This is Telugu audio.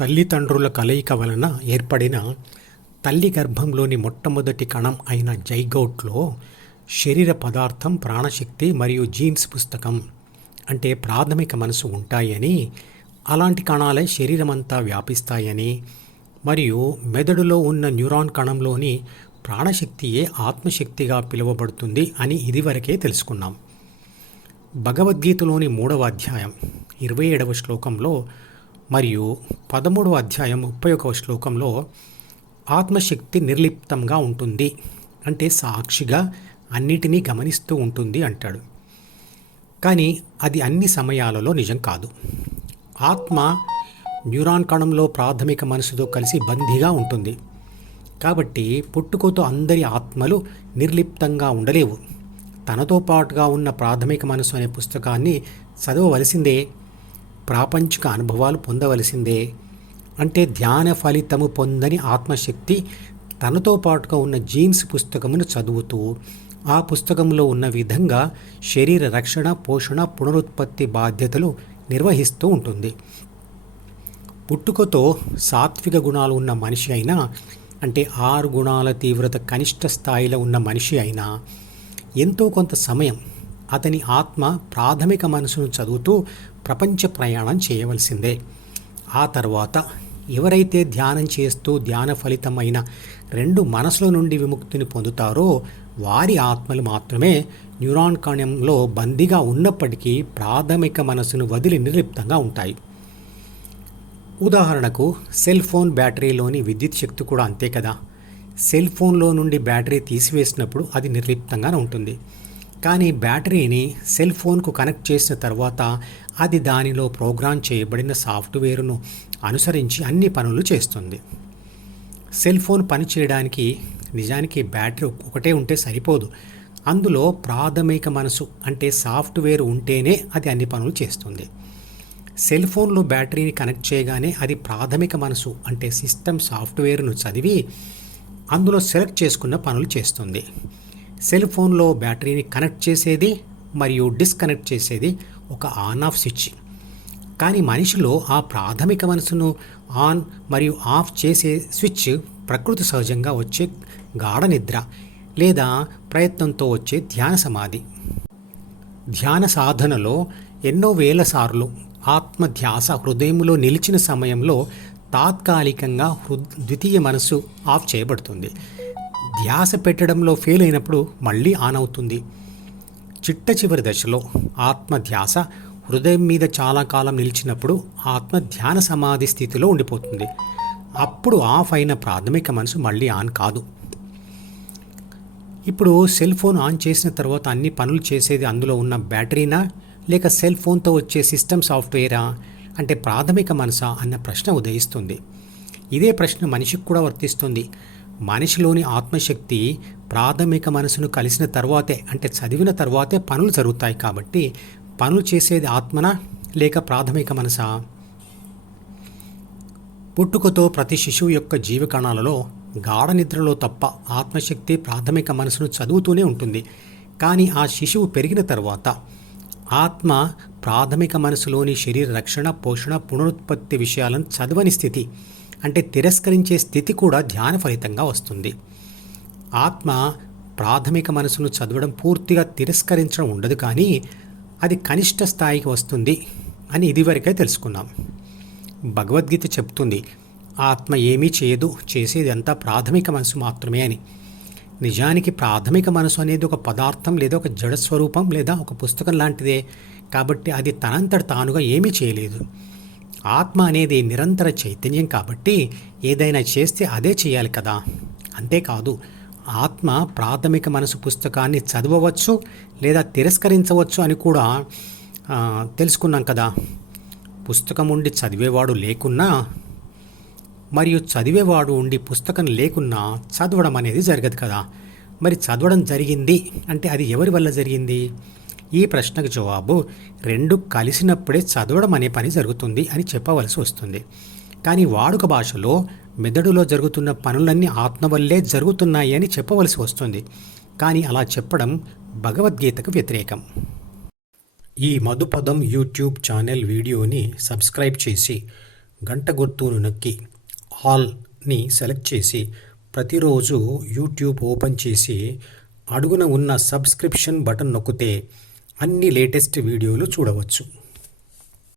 తల్లిదండ్రుల కలయిక వలన ఏర్పడిన తల్లి గర్భంలోని మొట్టమొదటి కణం అయిన జైగోట్లో శరీర పదార్థం, ప్రాణశక్తి మరియు జీన్స్ పుస్తకం అంటే ప్రాథమిక మనసు ఉంటాయని, అలాంటి కణాలే శరీరమంతా వ్యాపిస్తాయని మరియు మెదడులో ఉన్న న్యూరాన్ కణంలోని ప్రాణశక్తియే ఆత్మశక్తిగా పిలువబడుతుంది అని ఇదివరకే తెలుసుకున్నాం. భగవద్గీతలోని 3వ అధ్యాయం 27వ శ్లోకంలో మరియు 13వ అధ్యాయం 31వ శ్లోకంలో ఆత్మశక్తి నిర్లిప్తంగా ఉంటుంది అంటే సాక్షిగా అన్నిటినీ గమనిస్తూ ఉంటుంది అంటాడు. కానీ అది అన్ని సమయాలలో నిజం కాదు. ఆత్మ న్యూరాన్ కణంలో ప్రాథమిక మనసుతో కలిసి బందీగా ఉంటుంది. కాబట్టి పుట్టుకతో అందరి ఆత్మలు నిర్లిప్తంగా ఉండలేవు. తనతో పాటుగా ఉన్న ప్రాథమిక మనసు అనే పుస్తకాన్ని చదవవలసిందే, ప్రాపంచిక అనుభవాలు పొందవలసిందే. అంటే ధ్యాన ఫలితము పొందని ఆత్మశక్తి తనతో పాటుగా ఉన్న జీన్స్ పుస్తకమును చదువుతూ ఆ పుస్తకంలో ఉన్న విధంగా శరీర రక్షణ, పోషణ, పునరుత్పత్తి బాధ్యతలు నిర్వహిస్తూ ఉంటుంది. పుట్టుకతో సాత్విక గుణాలు ఉన్న మనిషి అయినా, అంటే 6 గుణాల తీవ్రత కనిష్ట స్థాయిలో ఉన్న మనిషి అయినా ఎంతో కొంత సమయం అతని ఆత్మ ప్రాథమిక మనసును చదువుతూ ప్రపంచ ప్రయాణం చేయవలసిందే. ఆ తర్వాత ఎవరైతే ధ్యానం చేస్తూ ధ్యాన ఫలితమైన 2 మనసుల నుండి విముక్తిని పొందుతారో వారి ఆత్మలు మాత్రమే న్యూరాన్ కణంలో బందీగా ఉన్నప్పటికీ ప్రాథమిక మనసును వదిలి నిర్లిప్తంగా ఉంటాయి. ఉదాహరణకు సెల్ ఫోన్ బ్యాటరీలోని విద్యుత్ శక్తి కూడా అంతే కదా. సెల్ ఫోన్లో నుండి బ్యాటరీ తీసివేసినప్పుడు అది నిర్లిప్తంగానే ఉంటుంది. కానీ బ్యాటరీని సెల్ ఫోన్కు కనెక్ట్ చేసిన తర్వాత అది దానిలో ప్రోగ్రామ్ చేయబడిన సాఫ్ట్వేర్ను అనుసరించి అన్ని పనులు చేస్తుంది. సెల్ ఫోన్ పనిచేయడానికి నిజానికి బ్యాటరీ ఒకటే ఉంటే సరిపోదు. అందులో ప్రాథమిక మనసు అంటే సాఫ్ట్వేర్ ఉంటేనే అది అన్ని పనులు చేస్తుంది. సెల్ ఫోన్లో బ్యాటరీని కనెక్ట్ చేయగానే అది ప్రాథమిక మనసు అంటే సిస్టమ్ సాఫ్ట్వేర్ను చదివి అందులో సెలెక్ట్ చేసుకున్న పనులు చేస్తుంది. సెల్ ఫోన్లో బ్యాటరీని కనెక్ట్ చేసేది మరియు డిస్కనెక్ట్ చేసేది ఒక ఆన్ ఆఫ్ స్విచ్. కానీ మనిషిలో ఆ ప్రాథమిక మనసును ఆన్ మరియు ఆఫ్ చేసే స్విచ్ ప్రకృతి సహజంగా వచ్చే గాఢ నిద్ర లేదా ప్రయత్నంతో వచ్చే ధ్యాన సమాధి. ధ్యాన సాధనలో ఎన్నో వేల సార్లు ఆత్మధ్యాస హృదయంలో నిలిచిన సమయంలో తాత్కాలికంగా ద్వితీయ మనసు ఆఫ్ చేయబడుతుంది. ధ్యాస పెట్టడంలో ఫెయిల్ అయినప్పుడు మళ్ళీ ఆన్ అవుతుంది. చిట్ట చివరి దశలో ఆత్మధ్యాస హృదయం మీద చాలా కాలం నిలిచినప్పుడు ఆత్మ ధ్యాన సమాధి స్థితిలో ఉండిపోతుంది. అప్పుడు ఆఫ్ అయిన ప్రాథమిక మనసు మళ్ళీ ఆన్ కాదు. ఇప్పుడు సెల్ ఫోన్ ఆన్ చేసిన తర్వాత అన్ని పనులు చేసేది అందులో ఉన్న బ్యాటరీనా లేక సెల్ ఫోన్తో వచ్చే సిస్టమ్ సాఫ్ట్వేరా అంటే ప్రాథమిక మనసా అన్న ప్రశ్న ఉదయిస్తుంది. ఇదే ప్రశ్న మనిషికి కూడా వర్తిస్తుంది. మనిషిలోని ఆత్మశక్తి ప్రాథమిక మనసును కలిసిన తర్వాతే అంటే చదివిన తర్వాతే పనులు జరుగుతాయి. కాబట్టి పనులు చేసేది ఆత్మనా లేక ప్రాథమిక మనసా? పుట్టుకతో ప్రతి శిశువు యొక్క జీవకణాలలో గాఢ నిద్రలో తప్ప ఆత్మశక్తి ప్రాథమిక మనసును చదువుతూనే ఉంటుంది. కానీ ఆ శిశువు పెరిగిన తర్వాత ఆత్మ ప్రాథమిక మనసులోని శరీర రక్షణ, పోషణ, పునరుత్పత్తి విషయాలను చదవని స్థితి అంటే తిరస్కరించే స్థితి కూడా ధ్యాన ఫలితంగా వస్తుంది. ఆత్మ ప్రాథమిక మనసును చదవడం పూర్తిగా తిరస్కరించడం ఉండదు, కానీ అది కనిష్ట స్థాయికి వస్తుంది అని ఇదివరకే తెలుసుకున్నాం. భగవద్గీత చెప్తుంది ఆత్మ ఏమీ చేయదు, చేసేది అంతా ప్రాథమిక మనసు మాత్రమే అని. నిజానికి ప్రాథమిక మనసు అనేది ఒక పదార్థం లేదా ఒక జడస్వరూపం లేదా ఒక పుస్తకం లాంటిదే. కాబట్టి అది తనంతట తానుగా ఏమీ చేయలేదు. ఆత్మ అనేది నిరంతర చైతన్యం కాబట్టి ఏదైనా చేస్తే అదే చేయాలి కదా. అంతేకాదు ఆత్మ ప్రాథమిక మనసు పుస్తకాన్ని చదవవచ్చు లేదా తిరస్కరించవచ్చు అని కూడా తెలుసుకున్నాం కదా. పుస్తకం ఉండి చదివేవాడు లేకున్నా మరియు చదివేవాడు ఉండి పుస్తకం లేకున్నా చదవడం అనేది జరగదు కదా. మరి చదవడం జరిగింది అంటే అది ఎవరి వల్ల జరిగింది? ఈ ప్రశ్నకు జవాబు 2 కలిసినప్పుడే చదవడం అనే పని జరుగుతుంది అని చెప్పవలసి వస్తుంది. కానీ వాడుక భాషలో మెదడులో జరుగుతున్న పనులన్నీ ఆత్మ వల్లే జరుగుతున్నాయి అని చెప్పవలసి వస్తుంది. కానీ అలా చెప్పడం భగవద్గీతకు వ్యతిరేకం. ఈ మధుపదం యూట్యూబ్ ఛానల్ వీడియోని సబ్స్క్రైబ్ చేసి గంట గుర్తును నొక్కి ఆల్ని సెలెక్ట్ చేసి ప్రతిరోజు యూట్యూబ్ ఓపెన్ చేసి అడుగున ఉన్న సబ్స్క్రిప్షన్ బటన్ నొక్కితే అన్ని లేటెస్ట్ వీడియోలు చూడవచ్చు.